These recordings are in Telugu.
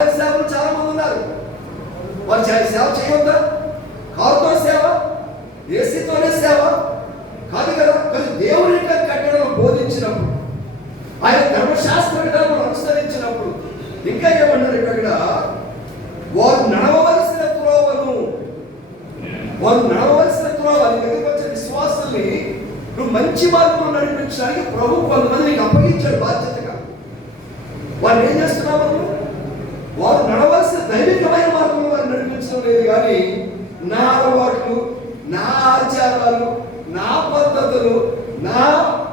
సేవలు చాలా మంది ఉన్నారు. వారు సేవ చేయొద్దా? కారుతో సేవ ఏసీతోనే సేవ కాదు కదా? కానీ దేవుని యొక్క కట్టడలు బోధించినప్పుడు ఆయన ధర్మశాస్త్ర విధానం అనుసరించినప్పుడు ఇంకా ఏమన్నారు ఇక్కడ? వారు నడవవలసిన త్రోవను వారు నడవలసిన త్రోవ దగ్గరికి వచ్చిన విశ్వాసాన్ని నువ్వు మంచి మార్గంలో నడిపించడానికి ప్రభు కొంతమంది నీకు అప్పగించాడు బాధ్యతగా. వారు ఏం చేస్తున్నావు మనము? వారు నడవలసిన దైవికమైన మార్గంలో వారు నడిపించడం లేదు కానీ నా అలవాట్లు నా ఆచారాలు నా పద్ధతులు నా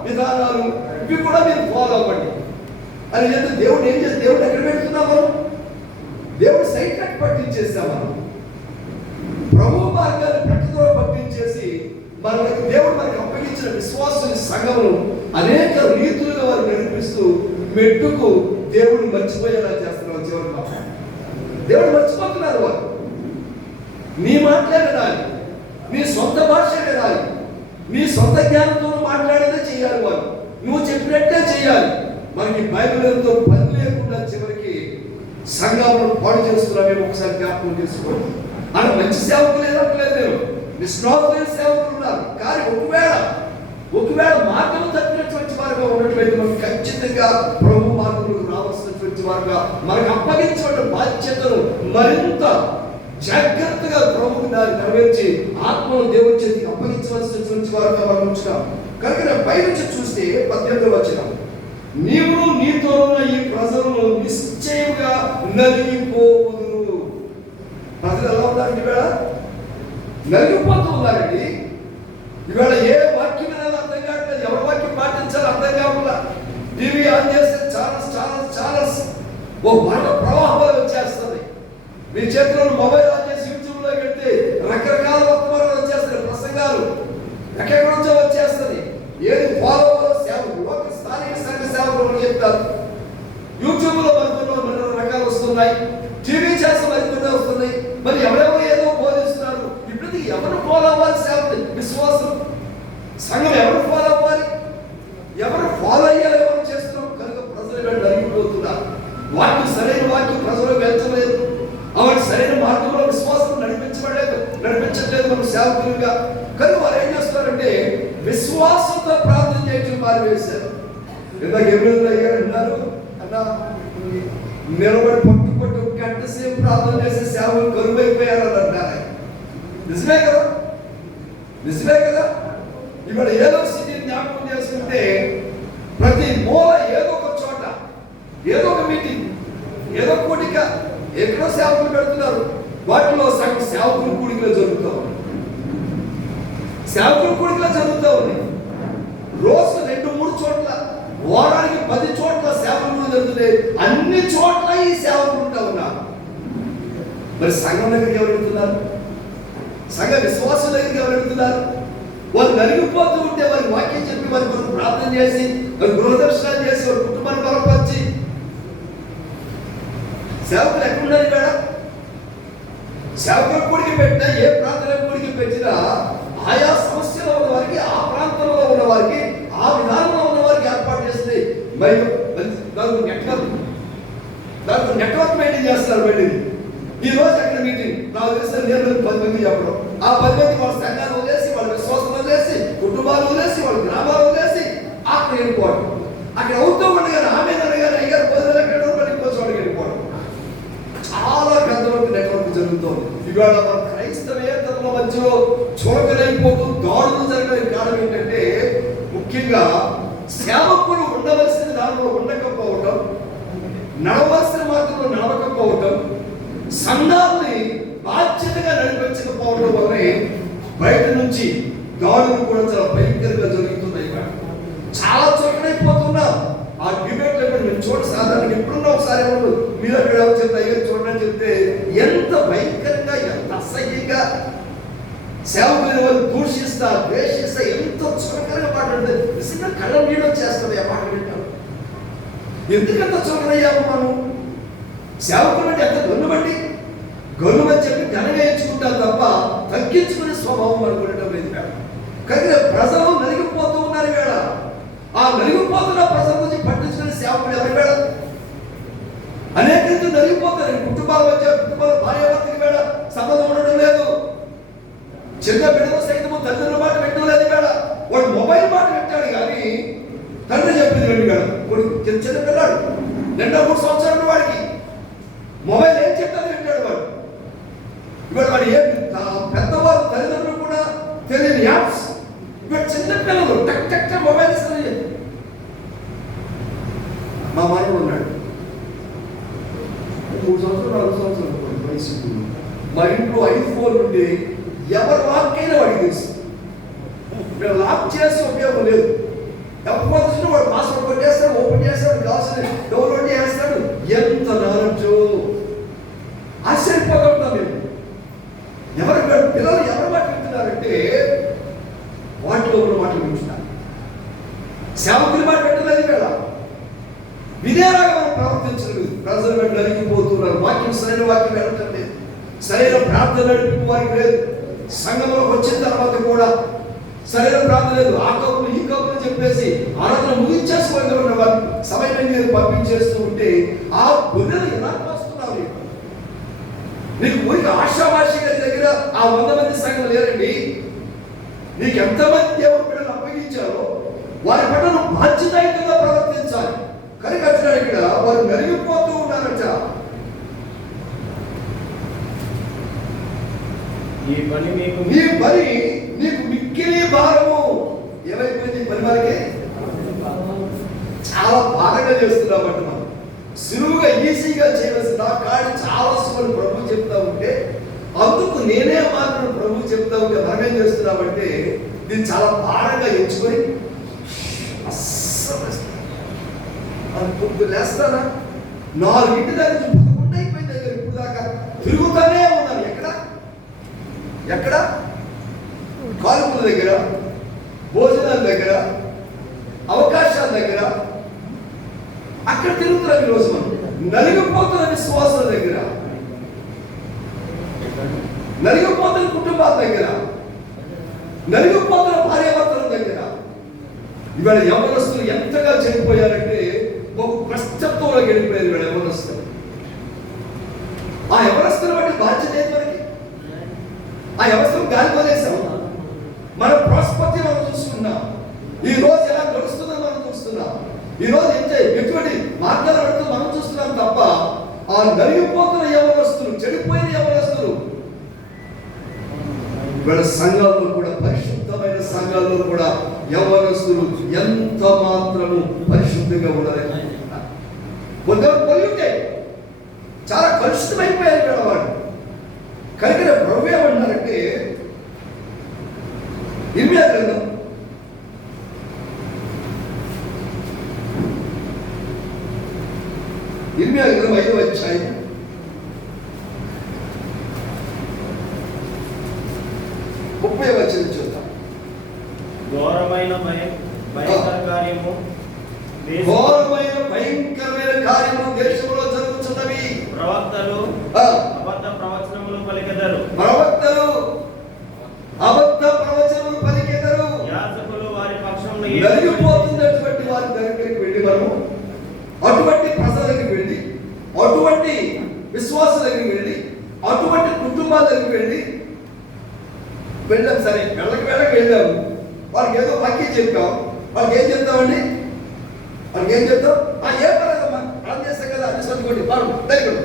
విధానాలు ఇవి కూడా మీరు ఫాలో అవ్వండి. అని చెప్తే దేవుడు ఏం చేస్తే దేవుడు ఎక్కడ పెడుతున్నాం దేవుడు సైట్ కట్ పట్టించేసాం ప్రభు మార్గాన్ని ప్రకృతిలో పట్టించేసి మనకి దేవుడు మనకి అప్పగించిన విశ్వాసుని సంఘమును అనేక రీతులుగా వారు నడిపిస్తూ మెట్టుకు దేవుడిని మర్చిపోయేలా చేస్తున్నారు చివరి దేవుడు మర్చిపోతున్నారు వారు. నీ మాటలే వినాలి. నీ సొంత భాష వినాలి. నీ సొంత జ్ఞానంతో మాట్లాడేదే చేయాలి వారు. నువ్వు చెప్పినట్టే చేయాలి. మనకి బైబిల్తో పని లేకుండా చివరికి సంఘాలను పాడు చేస్తున్నామేమో ఒకసారి జ్ఞాపకం చేసుకోండి. అని మంచి సేవకు ఏదట్లేదు నేను నిష్ణాతులైన సేవకులు ఉన్నారు. కానీ ఒకవేళ ఒకవేళ మార్గం తప్పినటువంటి వారుగా ఉన్నట్లయితే మనం ఖచ్చితంగా ప్రభు మార్గంలో రావాల్సినటువంటి వారుగా మనకు అప్పగించిన బాధ్యతను మరింత జాగ్రత్తగా ప్రభుకి దాన్ని నెరవేర్చి ఆత్మను దేవుని చేతికి అప్పగించవలసినటువంటి వారుగా మనం ఉంచుతాం కనుక నేను పైనుంచి చూస్తే పద్దెనిమిది వచ్చిన నీవు నీతో ఉన్న ఈ ప్రజలను నిశ్చయంగా నలిగిపోవుదురు. ప్రజలు ఎలా ఉన్నారండి ఇవాళ నలిగిపోతూ ఉన్నారండి ఇవాళ ఏ వాక్యం అనేది అర్థం కావట్లేదు. ఎవరి వాక్యం పాటించాలో అర్థం కాకుండా టీవీ ఆన్ చేస్తే ఛానల్స్ ఛానల్స్ ఛానల్స్. ఓ మాట ప్రవాహంలో వచ్చేస్తుంది. మీ చేతిలో మొబైల్ ఆన్ చేసి యూట్యూబ్లో పెడితే రకరకాల వర్తమానాలు వచ్చేస్తాయి ప్రసంగాలు ఎక్కడెక్కడ నుంచో వచ్చేస్తుంది ఏది ఫాలో సేవకులు లోక స్థానిక సంఘ సేవకులు అని చెప్తారు. యూట్యూబ్లో మరికొన్ని మరికొన్ని రకాలు వస్తున్నాయి. టీవీ ఛాన్స్ మరికొన్ని వస్తున్నాయి. మరి ఎవరెవరు ఏదో బోధిస్తున్నారు ఇప్పుడు ఎవరు ఫాలో అవ్వాలి సేవకులు విశ్వాసం సంఘం ఎవరు ఫాలో అవ్వాలి? ఎవరు ఫాలో అయ్యాలి ఎవరు చేస్తున్నాం కనుక ప్రజలు వెళ్ళి అడిగిపోతున్నారు వాక్యం సరైన వాక్యం ప్రజలు వెళ్తలేదు. ఆవిడ సరైన మార్గంలో విశ్వాసం నడిపించబడలేదు. నడిపించట్లేదు మనం సేవకులుగా. కనుక వారు ఏం చేస్తున్నారంటే విశ్వాసంతో ప్రార్థన చేయటం మారివేశారు. ఇందాక ఎవరు అయ్యారు అన్నారు అన్నా నిలబడి పట్టు పట్టు గంట సేపు ప్రార్థన చేసే సేవలు కరువైపోయారు అని అన్నారు నిజమే కదా? నిజమే కదా? ఇక్కడ ఏదో సిటీ జ్ఞాపకం చేసుకుంటే ప్రతి మూల ఏదో ఒక చోట ఏదో ఒక మీటింగ్ ఏదో కూడిక ఎక్కడో సేవకులు పెడుతున్నారు. వాటిలో సగం సేవకులు కూడికలో జరుగుతూ సేవకులు కూడికలో జరుగుతూ ఉన్నాయి రోజు రెండు మూడు చోట్ల వారానికి పది చోట్ల సేవలు కూడా జరుగుతున్నాయి. అన్ని చోట్ల ఈ సేవకులు ఉంటా ఉన్నారు. మరి సంఘం దగ్గరికి ఎవరు వెళ్తున్నారు? సంఘ విశ్వాసం దగ్గరికి ఎవరు వెళ్తున్నారు? వాళ్ళు నలిగిపోతూ ఉంటే వారికి వాక్యం చెప్పి వారి కొరకు ప్రార్థన చేసి వారి గృహదర్శనాలు చేసి వారి కుటుంబాన్ని బలపరిచి సేవకులు ఎక్కడున్నారు ఇక్కడ సేవకుల కూడికి పెట్టినా ఏ ప్రాంతంలో కూడికి పెట్టినా ఆయా సమస్యలో ఉన్న వారికి ఆ ప్రాంతంలో ఉన్న వారికి ఆ విధానంలో ఉన్న వారికి ఏర్పాటు చేస్తుంది మరి మరి దానికి నెట్వర్క్ దానికి నెట్వర్క్ మెయింటైన్ చేస్తారు మళ్ళీ ఈ రోజు అక్కడ మీటింగ్ నాకు తెలిసిన నేను పది మంది చెప్పడం ఆ పది మంది వాళ్ళ సంఘాలు వదిలేసి వాళ్ళ విశ్వాసం వదిలేసి కుటుంబాలు వదిలేసి వాళ్ళ గ్రామాలు వదిలేసి అక్కడ వెళ్ళిపోవడం అక్కడ అవుతూ ఉండగానే ఆమె అనగానే అయ్యారు పది ఎక్కడ మళ్ళీ ఇంకో వెళ్ళిపోవడం. చాలా పెద్దలకు నెట్వర్క్ జరుగుతుంది. ఇవాళ మన క్రైస్తవేతరుల మధ్యలో చురకలైపోతూ దాడులు జరగడానికి కారణం ఏంటంటే ముఖ్యంగా సేవకుడు ఉండవలసిన దానిలో ఉండకపోవటం నడవలసిన మార్గంలో నడవకపోవటం సంఘాన్ని బాధ్యతగా నడిపించకపోవడం వల్లనే బయట నుంచి దాడులు కూడా చాలా భయంకరంగా జరుగుతున్నాయి చాలా ఆ డిబేట్ మేము చూడ సాధారణ ఎప్పుడున్నా ఒకసారి ఎవరు మీరు అక్కడ చెప్తే అయ్యో చూడండి చెప్తే ఎంత భయంకరంగా ఎంత అసహ్యంగా సేవకులు వాళ్ళు దూషిస్తా ద్వేషిస్తా ఎంత చులకనగా మాట్లాడితే నిజంగా కళ్ళ నీడో వచ్చేస్తుంది ఆ మాట వింటాం. ఎందుకంత చురకరయ్యాము మనం? సేవకులు అంటే ఎంత గొన్ను గొన్నుమని చెప్పి ఘనంగా ఎంచుకుంటాం తప్ప తగ్గించుకునే స్వభావం అనుకుంటాం లేదు మేడం. కానీ ప్రజలు నలిగిపోతూ ఉన్నారు వేళ. ఆ నలిగిపోతున్న జరిగిపోతుంది కుటుంబాలు వచ్చారు కుటుంబాలు కుటుంబాల భార్యాభర్తకి వేళ సంబంధం ఉండడం లేదు. చిన్న బిడ్డలు సైతము తల్లిదండ్రుల మాట పెట్టడం లేదు వేళ వాడు మొబైల్ మాట పెట్టాడు కానీ తండ్రి చెప్పింది వెళ్ళి వేళ కొడుకు చిన్న చిన్న పిల్లాడు. రెండో మూడు సంవత్సరాలు వాడికి మొబైల్ ఏం చెప్తాను వింటాడు వాడు. ఇవాడు వాడు ఏం పెద్దవాళ్ళు తల్లిదండ్రులు కూడా తెలియని యాప్స్. ఇవాడు చిన్న పిల్లలు టక్ టక్ టక్ మొబైల్ ఇస్తారు మా మనవడు ఉన్నాడు మూడు సంవత్సరాలు నాలుగు సంవత్సరాలు అనుకోండి వయసు మా ఇంట్లో ఐఫోన్ ఉండి ఎవరు లాక్ అయినా వాడికి తెలుసు ఇక్కడ లాక్ చేసి ఉపయోగం లేదు ఎవరు వచ్చినా వాడు పాస్వర్డ్ కొట్టేస్తాడు ఓపెన్ చేస్తాడు కావాల్సిన డౌన్లోడ్ చేస్తాడు ఎంత నాలెడ్జ్ ఆశ్చర్యపోగలుగుతాం మేము ఎవరు వీళ్ళు పిల్లలు ఎవరు మాట వింటున్నారంటే వాటిలో ఉన్న మాటలు వింటున్నారు సేవకులు మాట పెట్టలేదు వేళ వినేలాగా మనం ప్రవర్తించలేదు. ప్రజలు వెంట వాక్యం సరైన వాక్యం వెళ్ళటం లేదు సరైన ప్రార్థన నడిపి వారికి లేదు. సంఘంలోకి వచ్చిన తర్వాత కూడా సరైన ప్రార్థన లేదు. ఆ కప్పులు ఈ కప్పులు చెప్పేసి ఆరాధన ముగించేసుకోవాలి ఉన్న వారు సమయం మీద పంపించేస్తూ ఉంటే ఆ గొర్రెలు ఎలా కాస్తున్నారు? నీకు ఊరికి ఆశాభాషి గారి దగ్గర ఆ వంద మంది సంఘం లేరండి. నీకు ఎంతమంది దేవుడు బిడ్డలు అప్పగించారో వారి పట్ల అంటున్నాడు ఇక్కడ. వారు మెరిగిపోతూ ఉన్నారట. ఈ పని మీకు నీ పని నీకు మిక్కిలి భారము. ఏమైపోయింది పని వారికి చాలా బాధగా చేస్తున్నామంట మనం. సులువుగా ఈజీగా చేయవలసిన కాడి చాలా సులువు ప్రభు చెప్తా ఉంటే అందుకు నేనే మాత్రం ప్రభు చెప్తా ఉంటే మనం ఏం చేస్తున్నామంటే దీన్ని చాలా భారంగా ఎంచుకొని అస్సలు అది లేస్తానా? లేస్తానా నాలుగింటి దగ్గర నుంచి పదకొండు అయిపోయింది దగ్గర ఇప్పుడు దాకా. తిరుగుతూనే ఉన్నాను ఎక్కడ? ఎక్కడ? కాలుపుల దగ్గర భోజనాల దగ్గర అవకాశాల దగ్గర. అక్కడ తిరుగుతున్నాం ఈరోజు మనం. నలిగిపోతున్న విశ్వాసాల దగ్గర. నలిగిపోతున్న కుటుంబాల దగ్గర. నలిగిపోతున్న భార్యాభర్తల దగ్గర. ఇవాళ యవనస్తులు ఎంతగా చనిపోయారంటే ఒక కష్టంతో గడిపోయారు ఇవాళ యవనస్తులు ఆ యవనస్తుల బట్టి బాధ్యత లేదు మనకి? ఆ వ్యవస్థను గాలి వదిలేసాం మన ప్రాస్పత్తి మనం చూసుకున్నాం ఈ రోజు ఎలా గడుస్తుందో మనం చూస్తున్నాం. ఈ రోజు ఎంజాయ్ ఎటువంటి మార్గాలు అడుగుతూ మనం చూస్తున్నాం తప్ప ఆ నలిగిపోతున్న యవనస్తులు చెడిపోయిన ఎవరు వీళ్ళ సంఘాలు కూడా పరిశుద్ధమైన సంఘాల్లో కూడా యవనస్తులు ఎంత మాత్రము పరిశుద్ధంగా ఉండలేదు కొందరు పొల్యూటే చాలా కలుషితమైపోయారు వీళ్ళవాడు కనుక ప్రభు ఏమన్నారంటే ఇర్మియా గ్రంథం ఇర్మియా గ్రంథం ఐదవ అధ్యాయం వచ్చిన చూద్దాం. ఘోరమైన భయం భయంకర కార్యము ఘోరమైన భయంకరమైన కార్యము దేశంలో జరుగుతున్నవి. ప్రవక్తలు అబద్ధ ప్రవచనములు పలికెదరు. వెళ్ళాం సరే. వెళ్ళకి వెళ్ళకి వెళ్ళాము వాళ్ళకి ఏదో వాక్యం చెప్పాం. వాళ్ళకి ఏం చెప్తామండి? వాళ్ళకి ఏం చెప్తాం? ఆ ఏ పర్లేదమ్మా. అర్థం చేస్తాం కదా అది చదువుకోండి. వాళ్ళు ధైర్యం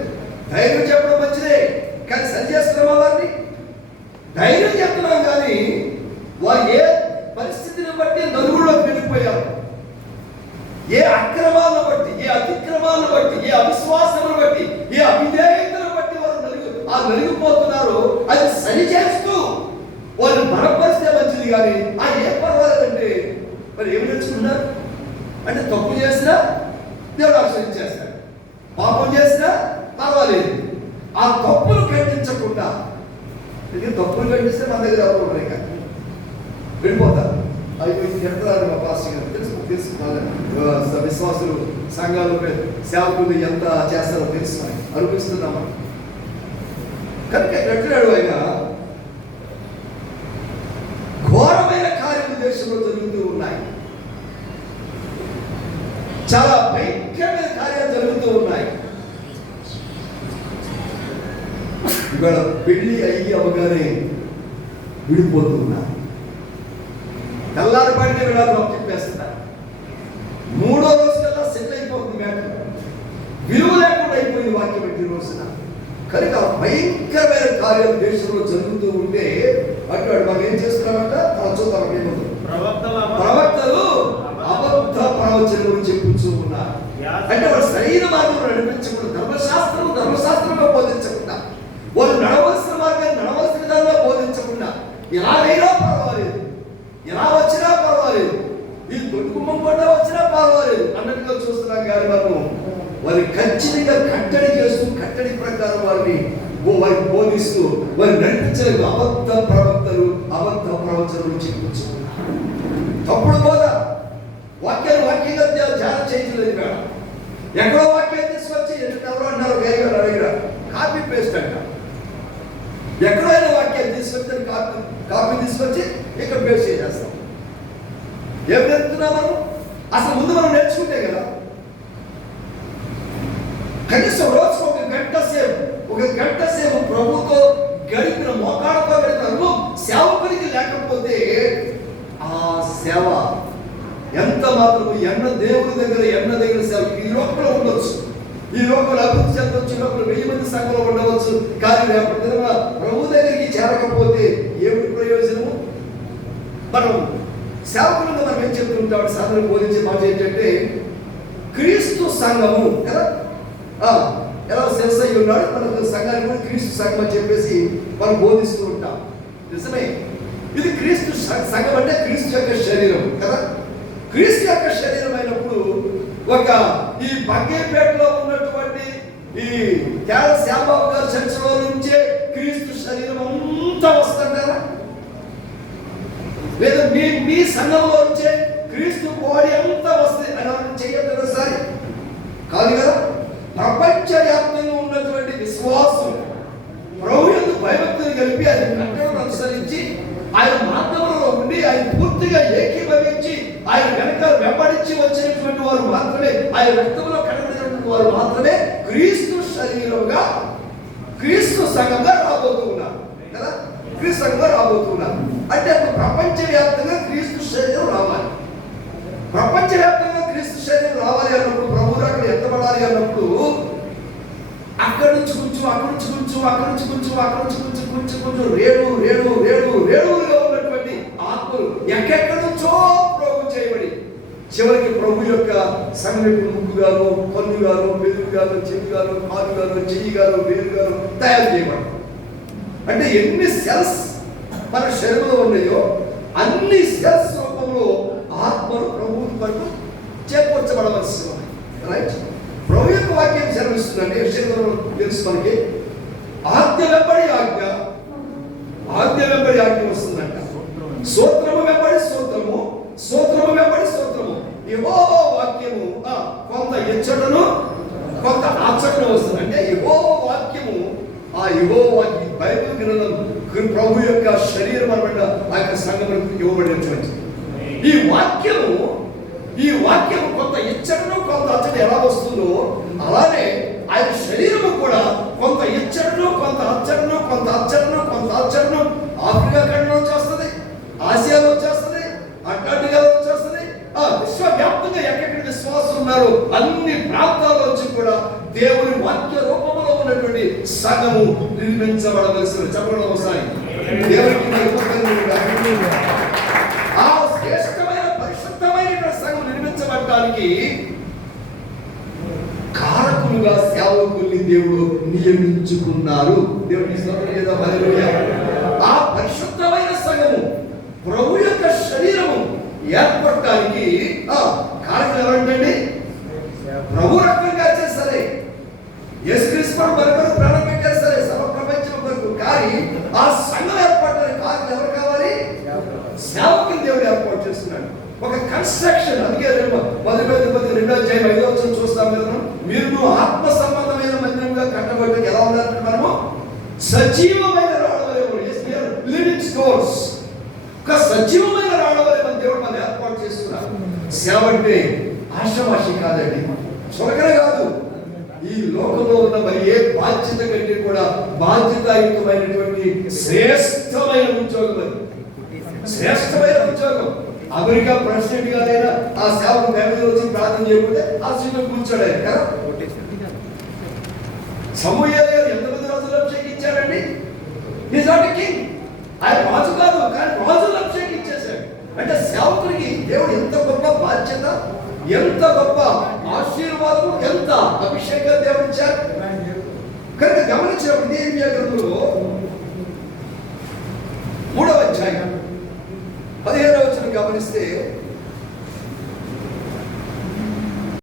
ధైర్యం చెప్పడం మంచిదే. కానీ సరి చేస్తున్నామా వారిని? ధైర్యం చెప్తున్నాం కానీ వారు ఏ పరిస్థితిని బట్టి నలుగురిలో వెళ్ళిపోయారు ఏ అక్రమాలను బట్టి ఏ అతిక్రమాలను బట్టి ఏ అవిశ్వాసాలను బట్టి ఏ అవిధేయతను బట్టి వారు నలుగు ఆ నలిగిపోతున్నారు అది సరి చేస్తూ వారిని బలపరిస్తే మంచిది కానీ ఆ ఏం పర్వాలేదంటే మరి ఏమి తెచ్చుకున్నారు అంటే తప్పు చేసినా దేవుడు ఆశ్రయించేస్తాడు పాపం చేసినా పర్వాలేదు. ఆ తప్పులు ఖండించకుండా ఇది తప్పులు ఖండిస్తే మన దగ్గర ఎవరు ఉండరు ఇక వెళ్ళిపోతారు అయ్యో చెప్తారు మా పాస్టర్ గారు. తెలుసు తెలుసు. విశ్వాసులు సంఘాలు సేవకులు ఎంత చేస్తారో తెలుసు. మనకి. అనిపిస్తున్నామా కనుక ఎక్కడాడు ఆయన ఘోరమైన కార్యములు దేశంలో జరుగుతూ ఉన్నాయి చాలా భయంకరమైన కార్యాలు జరుగుతూ ఉన్నాయి. ఇవాళ పెళ్ళి అయ్యి అవగానే విడిపోతున్నా తెల్లారి పడితే విడాలు మాకు చెప్పేస్తున్నా మూడో రోజు కల్లా సెట్ అయిపోతుంది మ్యాటర్. విలువ లేకుండా అయిపోయింది వాక్యం పెట్టి రోజున. కనుక భయంకరమైన కార్యాలు దేశంలో జరుగుతూ ఉంటే అటు వాడు మనం ఏం చేస్తున్నాం అంటే వాడు సరైన మార్గంలో నడిపించకుండా ధర్మశాస్త్రం ధర్మశాస్త్రంలో బోధించకుండా వాళ్ళు నడవలసిన మార్గాన్ని నడవలసిన విధంగా బోధించకుండా ఎలాగైనా పర్వాలేదు. ఎలా వచ్చినా పర్వాలేదు. ఈ దొడ్డుకుమ్మం కూడా వచ్చినా పర్వాలేదు. అన్నట్టుగా చూస్తున్నాం కానీ మనము వారి ఖచ్చితంగా కట్టడి చేస్తూ కట్టడి ప్రకారం వారిని వారికి బోధిస్తూ వారిని నడిపించలేదు అబద్ధ అబద్ధ ఎక్కడో వాక్యం తీసుకొచ్చి ఎవరో అన్నారు వేరే గారు అడిగిన కాపీ పేస్ట్ అంట ఎక్కడో అయినా వాక్యాన్ని తీసుకొచ్చి దాన్ని కాపీ కాపీ తీసుకొచ్చి ఇక్కడ పేస్ట్ చేసేస్తాం ఏం నేర్పుతున్నాం మనం అసలు ముందు మనం నేర్చుకుంటే కదా కనీసం రోజుకు ఒక గంట సేపు ఒక గంట సేపు ప్రభుతో గడిపిన మోకాడతో గడిపిన అనుభవం సేవకునికి లేకపోతే ఆ సేవ మాత్రము ఎన్న దేవుని దగ్గర ఎన్న దగ్గర సేవకు ఈ లోపల ఉండొచ్చు ఈ లోపల అభివృద్ధి చెందొచ్చు ఈ లోపల వెయ్యి మంది సంఘంలో ఉండవచ్చు. కానీ రేపటి దిన ప్రభు దగ్గరికి చేరకపోతే ఏమిటి ప్రయోజనము? మనం సేవకులుగా మనం ఏం చెప్తుంటాం? సాధన బోధించే మాట ఏంటంటే క్రీస్తు సంఘము కదా? ఎలా సెన్స్ అయి ఉన్నాడు మనకు సంఘాన్ని కూడా క్రీస్తు సంఘం అని చెప్పేసి మనం బోధిస్తూ ఉంటాం. నిజమే. ఇది క్రీస్తు సంఘం అంటే క్రీస్తు యొక్క శరీరం కదా? క్రీస్తు యొక్క శరీరం అయినప్పుడు ఒక ఈ బంగేపేటలో ఉన్నటువంటి ఈ త్యాగ శ్యామబాబు గారి చర్చలో నుంచే క్రీస్తు శరీరం అంతా వస్తుంటారా లేదా మీ మీ సంఘంలో వచ్చే క్రీస్తు బాడీ అంతా వస్తుంది అని మనం చేయొద్దు సార్. కాదు కదా? ప్రపంచవ్యాప్తంగా ఉన్నటువంటి విశ్వాసం ప్రభు ఎందు భయభక్తులు కలిపి అది అనుసరించి ఆయన మార్గంలో ఉండి ఆయన పూర్తిగా ఏకీభవించి ఆయన వెనక వెంబడించి వచ్చినటువంటి వారు ఆ ఆయన రక్తంలో కనబడినటువంటి వారు మాత్రమే క్రీస్తు శరీరంగా క్రీస్తు సంఘంగా రాబోతున్నారు కదా? క్రీస్తు సంఘంగా రాబోతున్నారు అంటే అప్పుడు ప్రపంచవ్యాప్తంగా క్రీస్తు శరీరం రావాలి. ప్రపంచవ్యాప్తంగా క్రీస్తు శరీరం రావాలి అన్నప్పుడు ప్రభు అక్కడ ఎత్తబడాలి అన్నప్పుడు అక్కడి నుంచి కొంచెం అక్కడి నుంచి కొంచెం అక్కడి నుంచి కొంచెం అక్కడి నుంచి కొంచెం కొంచెం కొంచెం రేణు రేణు రేణు రేణువులుగా ఉన్నటువంటి ఆత్మలు ఎక్కడెక్కడి నుంచో చివరికి ప్రభు యొక్క సంగతి ముగ్గు గాను కన్ను గాను బెదురు గాను చెవి గాను కాదు గాను చెయ్యి గాను వేరు గాను తయారు చేయబడి అంటే ఎన్ని సెల్స్ మన శరీరంలో ఉన్నాయో అన్ని సెల్స్ రూపంలో ఆత్మను ప్రభు పట్టు చేకూర్చబడవలసి రైట్ ప్రభు యొక్క వాక్యం సెలవిస్తుందండి శరీరంలో తెలుసు మనకి? ఆజ్ఞ వెంబడి ఆజ్ఞ. ఆజ్ఞ వెంబడి ఆజ్ఞ వస్తుందంట. సూత్రము వెంబడి సూత్రము. సూత్రము వెంబడి సూత్రము. ఏవో వాక్యము కొంత ఎచ్చటను కొంత ఆచరణ వస్తుంది. అంటే ఏవో వాక్యము ఆ ఏవో వాక్యం బైబిల్ గ్రంథం ప్రభు యొక్క శరీరం అనమాట ఆ యొక్క సంఘం ఇవ్వబడినటువంటి ఈ వాక్యము ఈ వాక్యం కొంత ఇచ్చటను కొంత అచ్చట ఎలా వస్తుందో అలానే ఆయన శరీరము కూడా కొంత ఇచ్చటను కొంత అచ్చటను కొంత అచ్చటను కొంత అచ్చటను ఆఫ్రికా ఖండంలో వచ్చేస్తుంది ఆసియాలో వచ్చేస్తుంది అంటార్టికాలో వచ్చేస్తుంది ఆ విశ్వవ్యాప్తంగా ఎక్కడెక్కడ విశ్వాసం ఉన్నారో అన్ని ప్రాంతాల నుంచి కూడా దేవుని వాక్య రూపంలో ఉన్నటువంటి సంఘము నిర్మించబడవలసిన చెప్పడం ఒకసారి దేవునికి మహిమ ఆ శ్రేష్టమైన పరిశుద్ధమైన సంఘం నిర్మించబడటానికి కారకులుగా సేవకుల్ని దేవుడు నియమించుకున్నారు. దేవుని ఆ పరిశుద్ధమైన సంఘము ప్రభు యొక్క శరీరము ఏర్పడటానికి ఆ ఎవరంటండి? ప్రభు రకంగా చేస్తారే యేసుక్రీస్తు మనకు ప్రాణం పెట్టారు సరే సర్వ ప్రపంచం కొరకు. కానీ ఆ సంఘం ఏర్పడడానికి కారకులు ఎవరు కావాలి? సేవకులు దేవుడు ఏర్పాటు చేస్తున్నాడు. ఒక కన్స్ట్రక్షన్ అందుకే మొదటి పది రెండో అధ్యాయం ఐదో వచ్చిన చూస్తాం కదా మీరు నువ్వు ఆత్మ సంబంధమైన మందిరంగా కట్టబడ్డ ఎలా ఉండాలంటే మనము సజీవమైన రావడవలే లివింగ్ స్టోర్స్ ఒక సజీవమైన రావడవలే మన దేవుడు మన ఏర్పాటు చేస్తున్నారు సేవ అంటే ఆశమాషి కాదండి చులకన కాదు ఈ లోకంలో ఉన్న మరి ఏ బాధ్యత కంటే కూడా బాధ్యతాయుతమైనటువంటి శ్రేష్టమైన ఉద్యోగం అది. శ్రేష్టమైన ఉద్యోగం. అమెరికా ప్రెసిడెంట్ గారైనా ఆ సేవకు మేనేజర్ వచ్చి ప్రార్థన చేయకుంటే ఆ సీట్లో కూర్చోడు ఆయన కదా? సమూహేలు గారు ఎంతమంది రాజులు అభిషేకించారండి? ఈజ్ నాట్ కింగ్ ఆయన రాజు కాదు కానీ రాజులు అభిషేకించేశాడు. అంటే సేవకుడికి దేవుడు ఎంత గొప్ప బాధ్యత ఎంత గొప్ప ఆశీర్వాదం ఎంత అభిషేకం దేవుడిచ్చారు కనుక గమనించినప్పుడు నేర్మియా గ్రంథంలో మూడవ అధ్యాయం పదిహేడవ వచనం గమనిస్తే